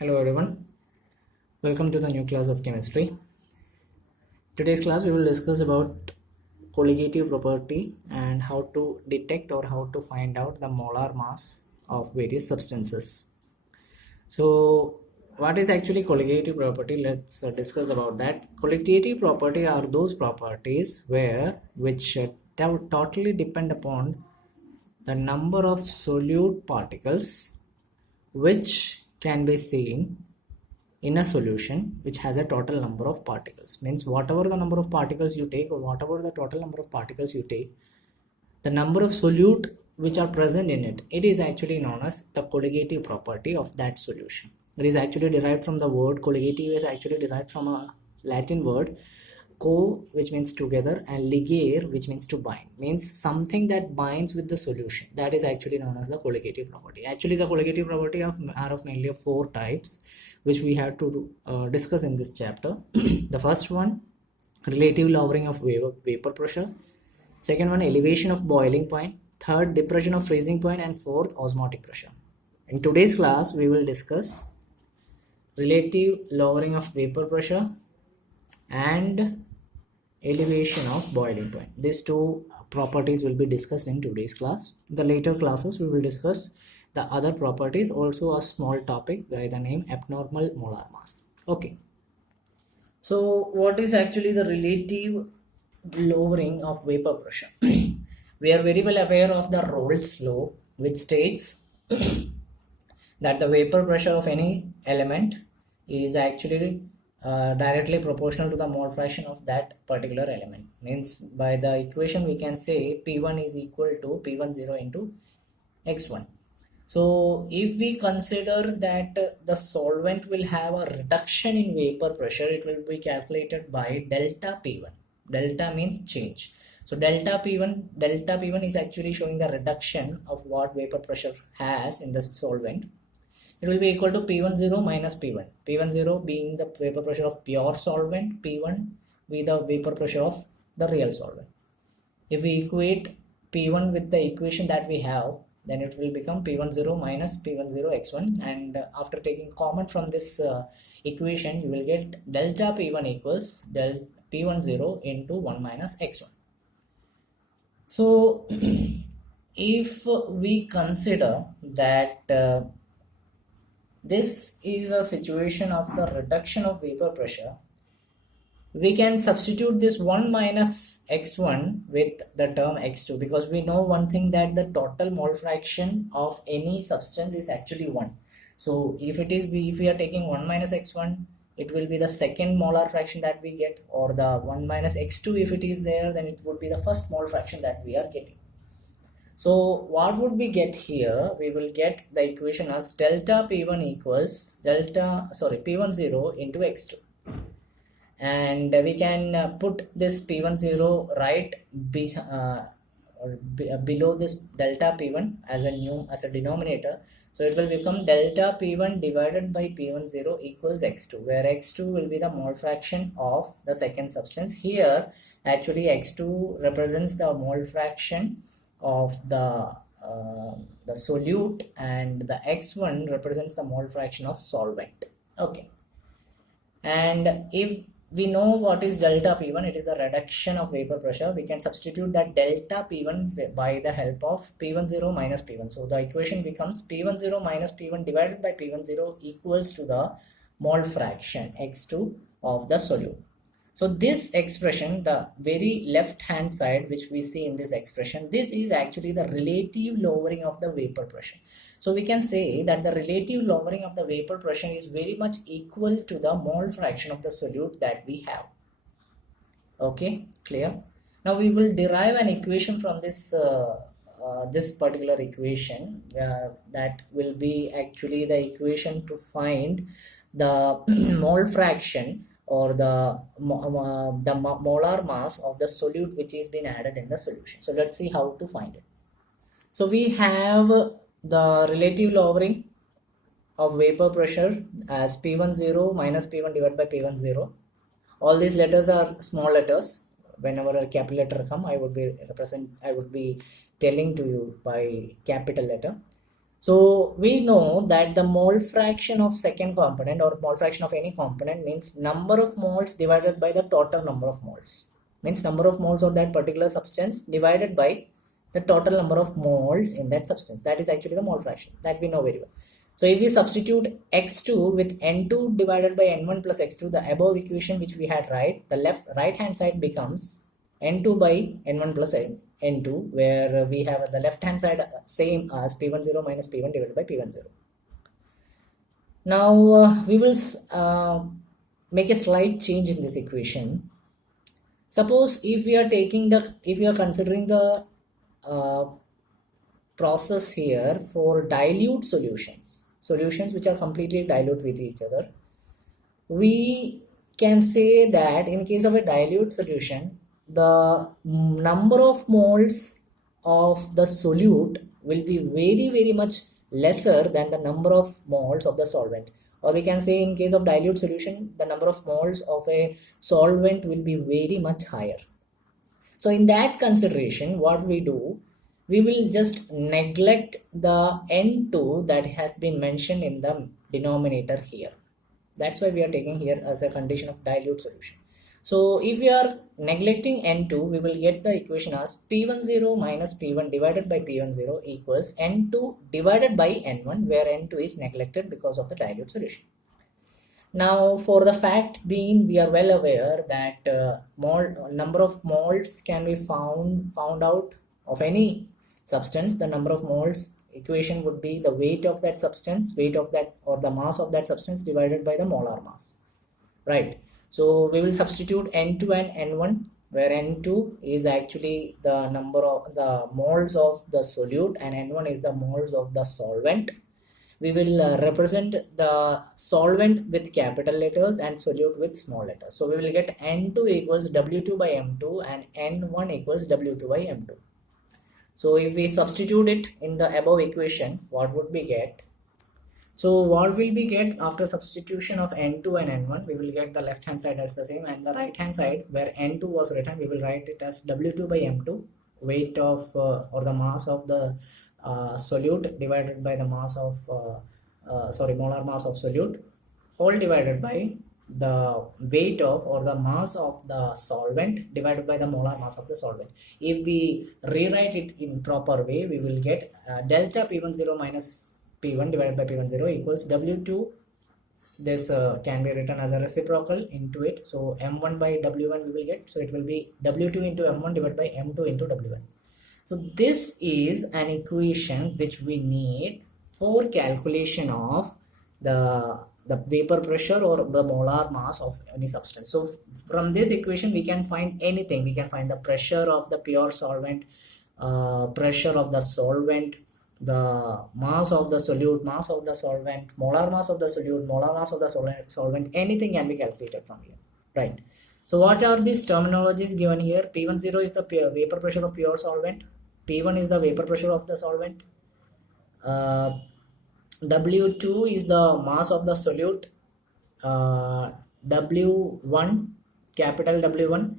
Hello everyone, welcome to the new class of chemistry. Today's class we will discuss about colligative property and how to detect or how to find out the molar mass of various substances. So what is actually colligative property? Let's discuss about that. Colligative property are those properties which totally depend upon the number of solute particles which can be seen in a solution which has a total number of particles. Means whatever the number of particles you take or whatever the total number of particles you take, the number of solute which are present in it, it is actually known as the colligative property of that solution. It is actually derived from the word colligative, is actually derived from a Latin word co, which means together, and ligare, which means to bind, means something that binds with the solution. That is actually known as the colligative property. Actually the colligative property are of mainly of four types which we have to discuss in this chapter. The first one, relative lowering of vapor pressure. Second one, elevation of boiling point. Third, depression of freezing point. And fourth, osmotic pressure. In today's class we will discuss relative lowering of vapor pressure and elevation of boiling point. These two properties will be discussed in today's class. In the later classes we will discuss the other properties, also a small topic by the name abnormal molar mass. Okay, so what is actually the relative lowering of vapor pressure? We are very well aware of the Rolle's law, which states that the vapor pressure of any element is actually directly proportional to the mole fraction of that particular element. Means by the equation we can say P1 is equal to P10 into X1. So if we consider that the solvent will have a reduction in vapor pressure, it will be calculated by delta P1. Delta means change. So delta P1 is actually showing the reduction of what vapor pressure has in the solvent. It will be equal to P10 minus P1. P10 being the vapor pressure of pure solvent, P1 be the vapor pressure of the real solvent. If we equate P1 with the equation that we have, then it will become P10 minus P10 X1, and after taking common from this equation, you will get delta P1 equals del P10 into 1 minus X1. So if we consider that this is a situation of the reduction of vapor pressure, we can substitute this 1 minus x1 with the term x2, because we know one thing, that the total mole fraction of any substance is actually 1. So if we are taking 1 minus x1, it will be the second molar fraction that we get, or the 1 minus x2 if it is there, then it would be the first mole fraction that we are getting. So what would we get here? We will get the equation as delta P1 equals P10 into x2. And we can put this P10 right below this delta P1 as a denominator. So it will become delta P1 divided by P10 equals x2, where x2 will be the mole fraction of the second substance. Here actually x2 represents the mole fraction of the solute, and the x1 represents the mole fraction of solvent. Okay, and if we know what is delta P1, it is the reduction of vapor pressure. We can substitute that delta P1 by the help of P10 minus P1. So the equation becomes P10 minus P1 divided by P10 equals to the mole fraction x2 of the solute. So this expression, the very left hand side which we see in this expression, this is actually the relative lowering of the vapor pressure. So we can say that the relative lowering of the vapor pressure is very much equal to the mole fraction of the solute that we have. Okay, clear? Now we will derive an equation from this this particular equation that will be actually the equation to find the mole fraction or the molar mass of the solute which is been added in the solution. So let's see how to find it. So we have the relative lowering of vapor pressure as P10 minus P1 divided by P10. All these letters are small letters. Whenever a capital letter come, I would be telling to you by capital letter. So we know that the mole fraction of second component or mole fraction of any component means number of moles divided by the total number of moles. Means number of moles of that particular substance divided by the total number of moles in that substance. That is actually the mole fraction that we know very well. So if we substitute x2 with n2 divided by n1 plus x2, the above equation which we had the right hand side becomes n2 by n1 plus n2, where we have the left hand side same as p10 minus p1 divided by p10. Now we will make a slight change in this equation. Suppose if we are considering the process here for dilute solutions which are completely dilute with each other, we can say that in case of a dilute solution, the number of moles of the solute will be very much lesser than the number of moles of the solvent. Or we can say in case of dilute solution, the number of moles of a solvent will be very much higher. So in that consideration, what we do, we will just neglect the N2 that has been mentioned in the denominator here. That's why we are taking here as a condition of dilute solution. So if we are neglecting N2, we will get the equation as P10 minus P1 divided by P10 equals N2 divided by N1, where N2 is neglected because of the dilute solution. Now, for the fact being, we are well aware that number of moles can be found out of any substance. The number of moles equation would be the weight of that substance, or the mass of that substance divided by the molar mass, right? So we will substitute N2 and N1, where N2 is actually the number of the moles of the solute and N1 is the moles of the solvent. We will represent the solvent with capital letters and solute with small letters. So we will get N2 equals W2 by M2 and N1 equals W2 by M2. So if we substitute it in the above equation, what would we get? So what will we get after substitution of N2 and N1? We will get the left hand side as the same, and the right hand side where N2 was written, we will write it as W2 by M2, weight of or the mass of the solute divided by the mass of molar mass of solute, whole divided by the weight of or the mass of the solvent divided by the molar mass of the solvent. If we rewrite it in proper way, we will get delta P10 minus P1 divided by P10 equals W2. This can be written as a reciprocal into it. So M1 by W1 we will get. So it will be W2 into M1 divided by M2 into W1. So this is an equation which we need for calculation of the vapor pressure or the molar mass of any substance. So from this equation we can find anything. We can find the pressure of the pure solvent, pressure of the solvent, the mass of the solute, mass of the solvent, molar mass of the solute, molar mass of the solvent, anything can be calculated from here, right? So what are these terminologies given here? P10 is the vapor pressure of pure solvent, P1 is the vapor pressure of the solvent, W2 is the mass of the solute, W1, capital W1,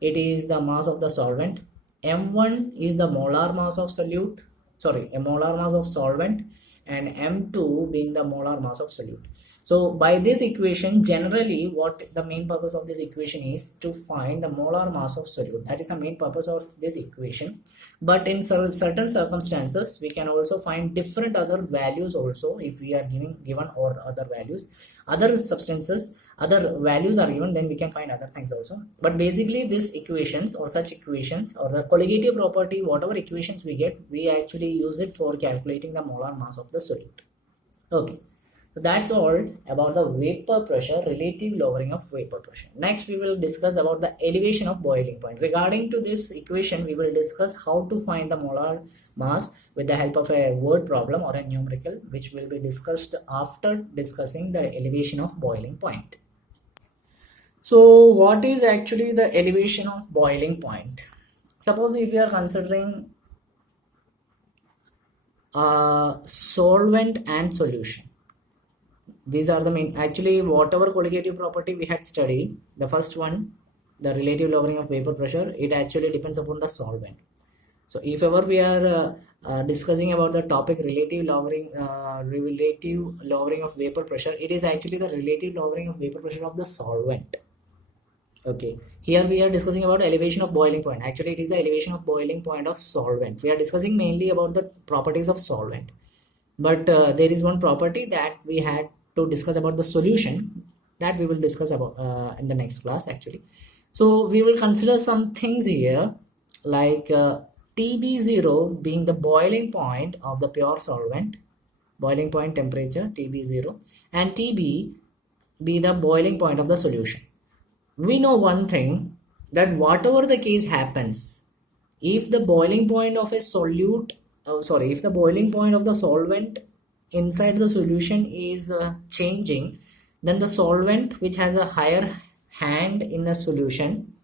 it is the mass of the solvent, M1 is the molar mass of solute, a molar mass of solvent, and M2 being the molar mass of solute. So by this equation, generally what the main purpose of this equation is to find the molar mass of solute. That is the main purpose of this equation. But in certain circumstances, we can also find different other values also. If we are given or other values, other substances, other values are given, then we can find other things also. But basically these equations or such equations or the colligative property, whatever equations we get, we actually use it for calculating the molar mass of the solute. Okay. So that's all about the vapor pressure, relative lowering of vapor pressure. Next, we will discuss about the elevation of boiling point. Regarding to this equation, we will discuss how to find the molar mass with the help of a word problem or a numerical, which will be discussed after discussing the elevation of boiling point. So what is actually the elevation of boiling point? Suppose if you are considering solvent and solution. These are the main, actually whatever colligative property we had studied, the first one, the relative lowering of vapor pressure, it actually depends upon the solvent. So if ever we are discussing about the topic relative lowering of vapor pressure. It is actually the relative lowering of vapor pressure of the solvent. Okay, here we are discussing about elevation of boiling point. Actually, it is the elevation of boiling point of solvent. We are discussing mainly about the properties of solvent, but there is one property that we had to discuss about the solution, that we will discuss about in the next class actually. So we will consider some things here, like TB0 being the boiling point of the pure solvent, boiling point temperature TB0, and TB be the boiling point of the solution. We know one thing, that whatever the case happens, if the boiling point of a solute, if the boiling point of the solvent inside the solution is changing, then the solvent which has a higher hand in the solution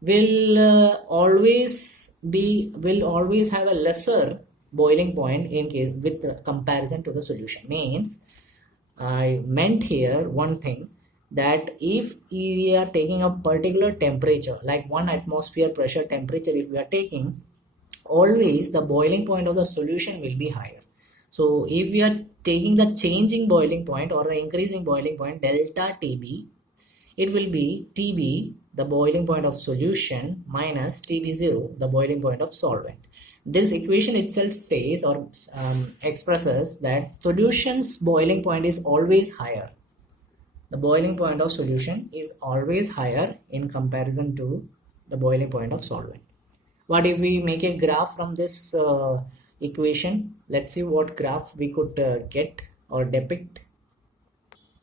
will always have a lesser boiling point in case with comparison to the solution. Means I meant here one thing, that if we are taking a particular temperature, like 1 atmosphere pressure temperature, if we are taking, always the boiling point of the solution will be higher. So if we are taking the changing boiling point or the increasing boiling point, delta TB, it will be TB, the boiling point of solution, minus TB0, the boiling point of solvent. This equation itself says or expresses that solution's boiling point is always higher. The boiling point of solution is always higher in comparison to the boiling point of solvent. What if we make a graph from this equation? Let's see what graph we could get or depict.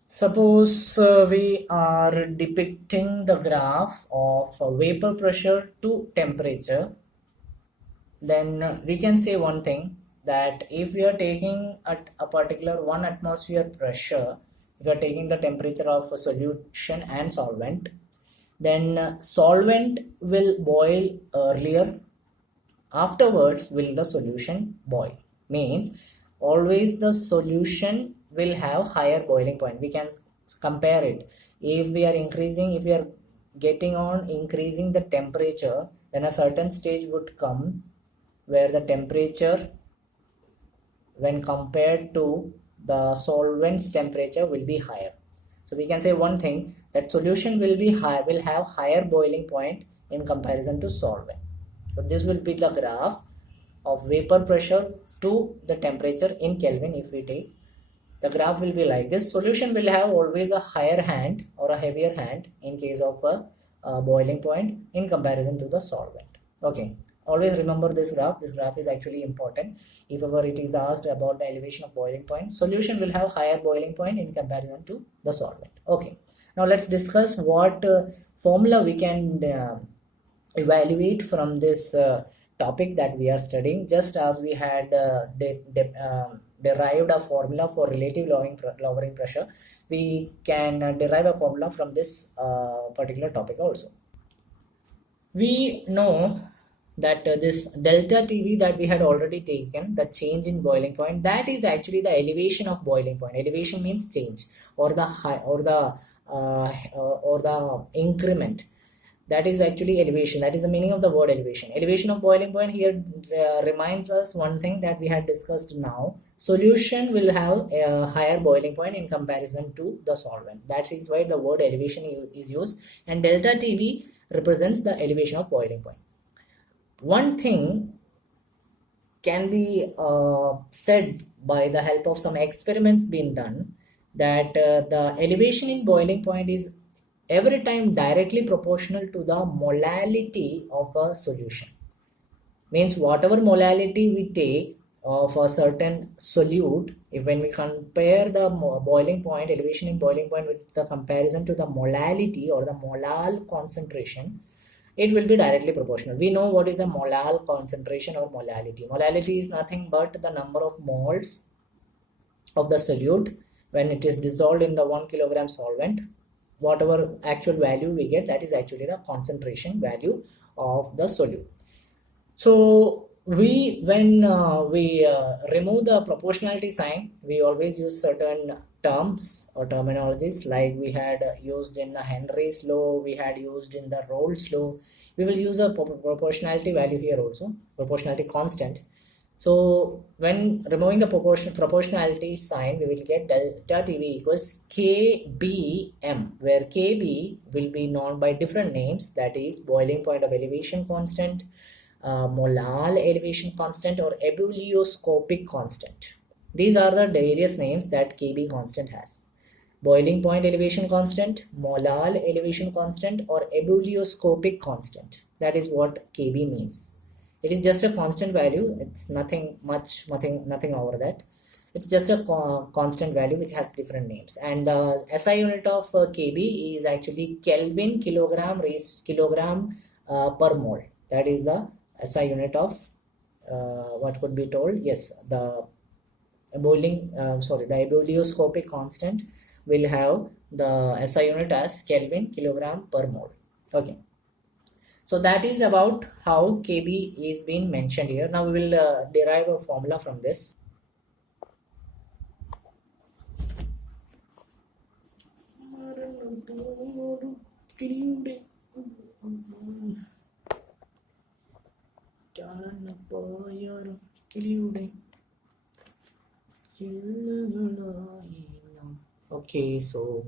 Suppose we are depicting the graph of vapor pressure to temperature. Then we can say one thing, that if we are taking at a particular 1 atmosphere pressure, we are taking the temperature of a solution and solvent, then solvent will boil earlier, afterwards will the solution boil. Means always the solution will have higher boiling point. We can compare it. If we are getting on increasing the temperature, then a certain stage would come where the temperature, when compared to the solvent's temperature, will be higher. So we can say one thing, that solution will have higher boiling point in comparison to solvent. So this will be the graph of vapor pressure to the temperature in Kelvin. If we take, the graph will be like this. Solution will have always a higher hand or a heavier hand in case of a boiling point in comparison to the solvent. Okay. Always remember this graph. This graph is actually important. If ever it is asked about the elevation of boiling point, solution will have higher boiling point in comparison to the solvent. Okay. Now let's discuss what formula we can evaluate from this topic that we are studying. Just as we had derived a formula for relative lowering pressure, we can derive a formula from this particular topic also. We know that this delta TB that we had already taken, the change in boiling point, that is actually the elevation of boiling point. Elevation means change, or the high, or the increment. That is actually elevation. That is the meaning of the word elevation. Elevation of boiling point here reminds us one thing that we had discussed now. Solution will have a higher boiling point in comparison to the solvent. That is why the word elevation is used, and delta TB represents the elevation of boiling point. One thing can be said by the help of some experiments being done, that the elevation in boiling point is every time directly proportional to the molality of a solution. Means whatever molality we take of a certain solute, if when we compare the boiling point, elevation in boiling point with the comparison to the molality or the molal concentration, it will be directly proportional. We know what is a molal concentration or molality. Molality is nothing but the number of moles of the solute when it is dissolved in the 1 kilogram solvent. Whatever actual value we get, that is actually the concentration value of the solute. So when we remove the proportionality sign, we always use certain terms or terminologies, like we had used in the Henry's law, we had used in the Rolle's law. We will use a proportionality value here also, proportionality constant. So when removing the proportionality sign, we will get delta TV equals KBM, where KB will be known by different names, that is boiling point of elevation constant, molar elevation constant, or ebullioscopic constant. These are the various names that KB constant has. Boiling point elevation constant, molar elevation constant, or ebullioscopic constant. That is what KB means. It is just a constant value. It's nothing much, nothing over that. It's just a constant value which has different names. And the SI unit of KB is actually Kelvin kilogram per mole. That is the SI unit of what could be told. Yes, the the ebullioscopic constant will have the SI unit as Kelvin kilogram per mole. Okay. So that is about how KB is being mentioned here. Now we will derive a formula from this. Okay, so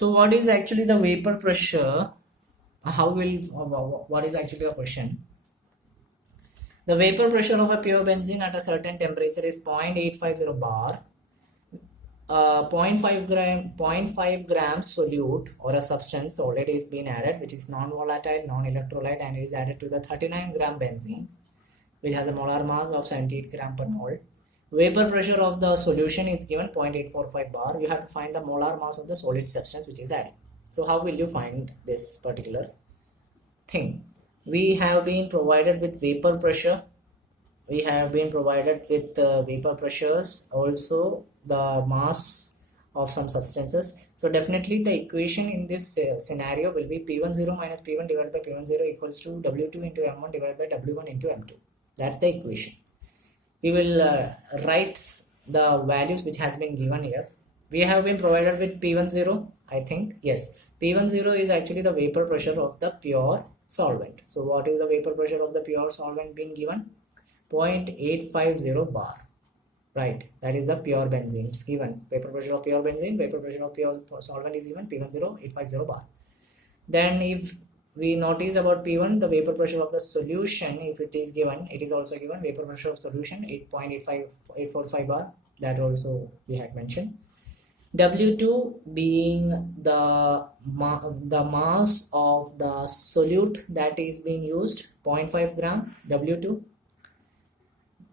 what is actually the vapor pressure? How will what is actually the question? The vapor pressure of a pure benzene at a certain temperature is 0.850 bar. 0.5 grams solute or a substance already is being added, which is non-volatile, non-electrolyte, and it is added to the 39 gram benzene, which has a molar mass of 78 gram per mole. Vapor pressure of the solution is given 0.845 bar. You have to find the molar mass of the solid substance which is added. So how will you find this particular thing? We have been provided with vapor pressure. We have been provided with vapor pressures, also the mass of some substances. So definitely the equation in this scenario will be P10 minus P1 divided by P10 equals to W2 into M1 divided by W1 into M2. That's the equation. We will write the values which has been given here. We have been provided with P10, I think. Yes, P10 is actually the vapor pressure of the pure solvent. So what is the vapor pressure of the pure solvent being given? 0.850 bar. Right, that is the pure benzene. It's given vapor pressure of pure benzene, vapor pressure of pure solvent is given P10 850 bar. Then if we notice about P1, the vapor pressure of the solution, if it is given, it is also given vapor pressure of solution 8.845 bar. That also we had mentioned. W2 being the mass of the solute that is being used, 0.5 gram W2.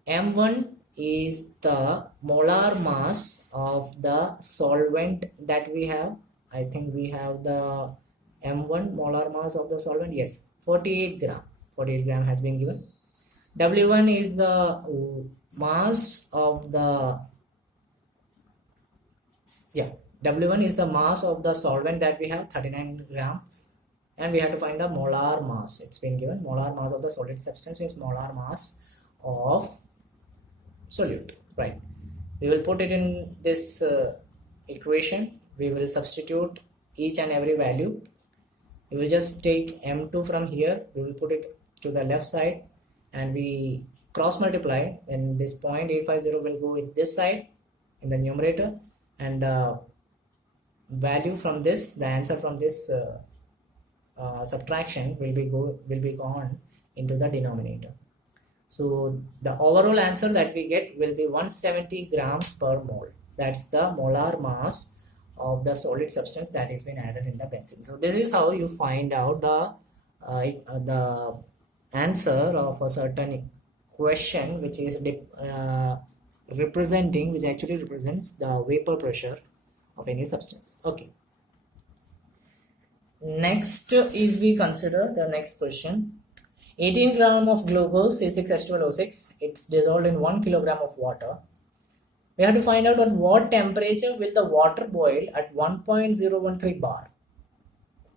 M1 is the molar mass of the solvent that we have. I think we have the M1 molar mass of the solvent. Yes, 48 gram. 48 gram has been given. W1 is the mass of the W1 is the mass of the solvent that we have, 39 grams, and we have to find the molar mass. It's been given molar mass of the solid substance means molar mass of solute, right? We will put it in this equation. We will substitute each and every value. We will just take M2 from here. We will put it to the left side and we cross multiply, and this 0.850 will go with this side in the numerator, and value from this, the answer from this subtraction will be gone into the denominator. So the overall answer that we get will be 170 grams per mole. That's the molar mass of the solid substance that has been added in the benzene. So this is how you find out the answer of a certain question which is which actually represents the vapor pressure of any substance. Okay. Next, if we consider the next question, 18 gram of glucose C6H12O6, it's dissolved in 1 kilogram of water. We have to find out at what temperature will the water boil at 1.013 bar.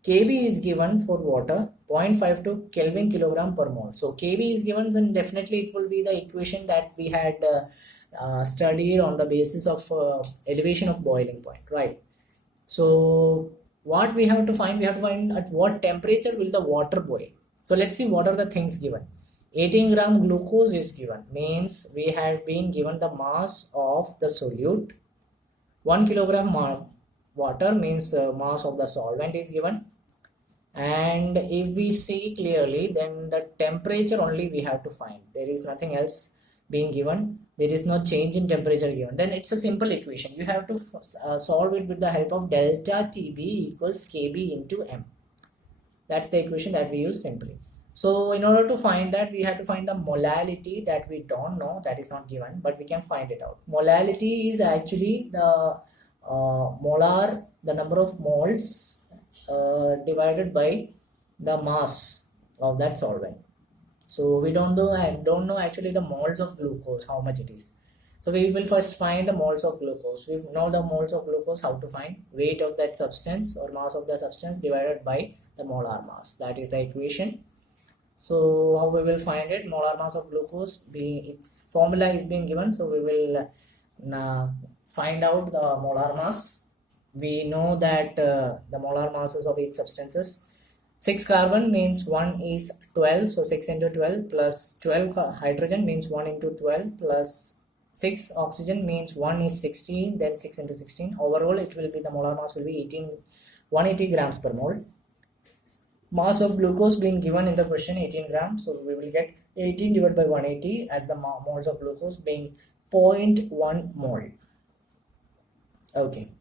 Kb is given for water, 0.52 Kelvin kilogram per mole. So Kb is given, then definitely it will be the equation that we had studied on the basis of elevation of boiling point, right? So what we have to find? We have to find at what temperature will the water boil. So let's see what are the things given. 18 gram glucose is given, means we have been given the mass of the solute. 1 kilogram water means mass of the solvent is given. And if we see clearly, then the temperature only we have to find. There is nothing else being given. There is no change in temperature given. Then it's a simple equation. You have to solve it with the help of delta TB equals KB into M. That's the equation that we use simply. So in order to find that, we have to find the molality that we don't know, that is not given, but we can find it out. Molality is actually the the number of moles divided by the mass of that solvent. So we don't know actually the moles of glucose, how much it is. So we will first find the moles of glucose. We know the moles of glucose, how to find weight of that substance or mass of the substance divided by the molar mass. That is the equation. So how we will find it? Molar mass of glucose, its formula is being given. So we will find out the molar mass. We know that the molar masses of each substances. 6 carbon means 1 is 12, so 6 into 12 plus 12 hydrogen means 1 into 12 plus 6 oxygen means 1 is 16, then 6 into 16. Overall it will be, the molar mass will be 180 grams per mole. Mass of glucose being given in the question 18 grams, so we will get 18 divided by 180 as the moles of glucose being 0.1 mole. Okay.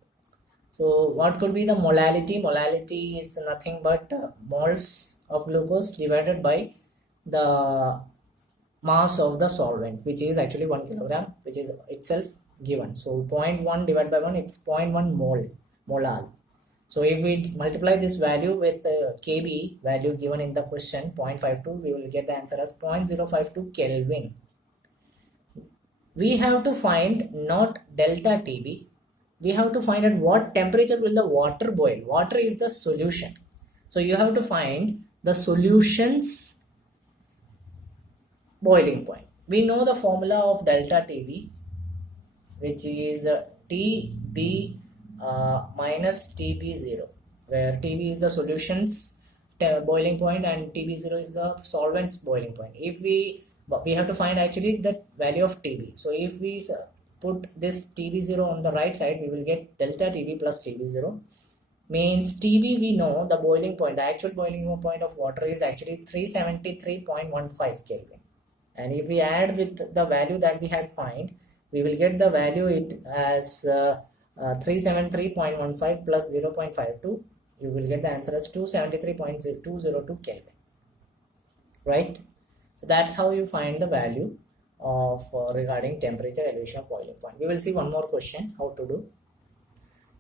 So what could be the molality? Molality is nothing but moles of glucose divided by the mass of the solvent, which is actually 1 kilogram, which is itself given. So 0.1 divided by 1, it's 0.1 molar. So if we multiply this value with the Kb value given in the question 0.52, we will get the answer as 0.052 Kelvin. We have to find not delta Tb. We have to find at what temperature will the water boil. Water is the solution. So you have to find the solution's boiling point. We know the formula of delta TB, which is TB minus TB0, where TB is the solution's boiling point and TB0 is the solvent's boiling point. If we have to find actually the value of TB. So if we put this TB0 on the right side, we will get delta TB plus TB0. Means TB, we know the boiling point, the actual boiling point of water is actually 373.15 Kelvin. And if we add with the value that we had find, we will get the value it as 373.15 plus 0.52. You will get the answer as 273.202 Kelvin. Right? So that's how you find the value of regarding temperature, elevation of boiling point. We will see one more question how to do.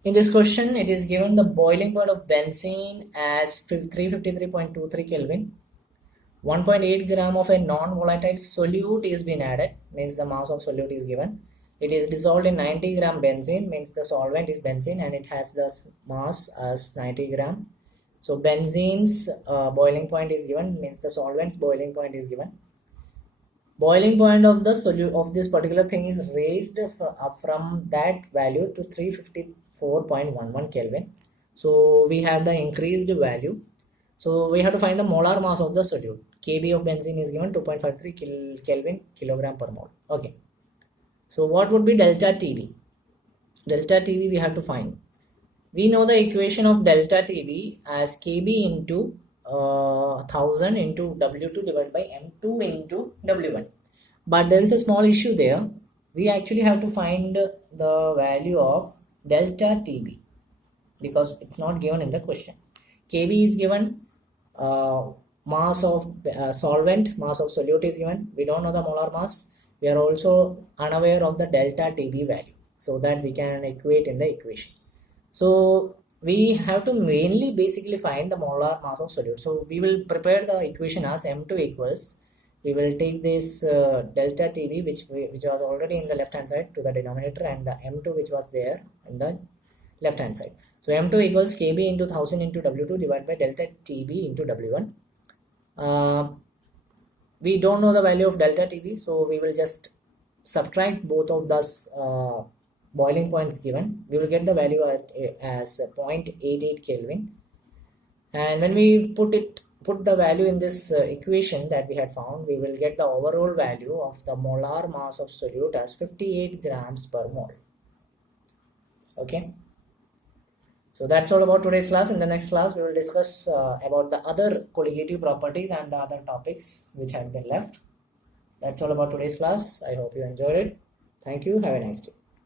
In this question, it is given the boiling point of benzene as 353.23 Kelvin. 1.8 gram of a non-volatile solute is being added, means the mass of solute is given. It is dissolved in 90 gram benzene, means the solvent is benzene and it has the mass as 90 gram. So benzene's boiling point is given, means the solvent's boiling point is given. Boiling point of the solute of this particular thing is raised from that value to 354.11 Kelvin. So we have the increased value. So we have to find the molar mass of the solute. Kb of benzene is given 2.53 Kelvin kilogram per mole. Okay. So what would be delta Tb? Delta Tb we have to find. We know the equation of delta Tb as Kb into 1000 into W2 divided by M2 into W1. But there is a small issue there. We actually have to find the value of delta Tb because it's not given in the question. Kb is given, mass of solvent, mass of solute is given. We don't know the molar mass. We are also unaware of the delta Tb value, so that we can equate in the equation. So we have to mainly basically find the molar mass of solute. So we will prepare the equation as M2 equals, we will take this delta Tb which was already in the left hand side to the denominator and the M2 which was there in the left hand side. So M2 equals Kb into 1000 into W2 divided by delta Tb into W1. We don't know the value of delta Tb, so we will just subtract both of those boiling points given, we will get the value as 0.88 Kelvin. And when we put the value in this equation that we had found, we will get the overall value of the molar mass of solute as 58 grams per mole. Okay. So that's all about today's class. In the next class, we will discuss about the other colligative properties and the other topics which has been left. That's all about today's class. I hope you enjoyed it. Thank you. Have a nice day.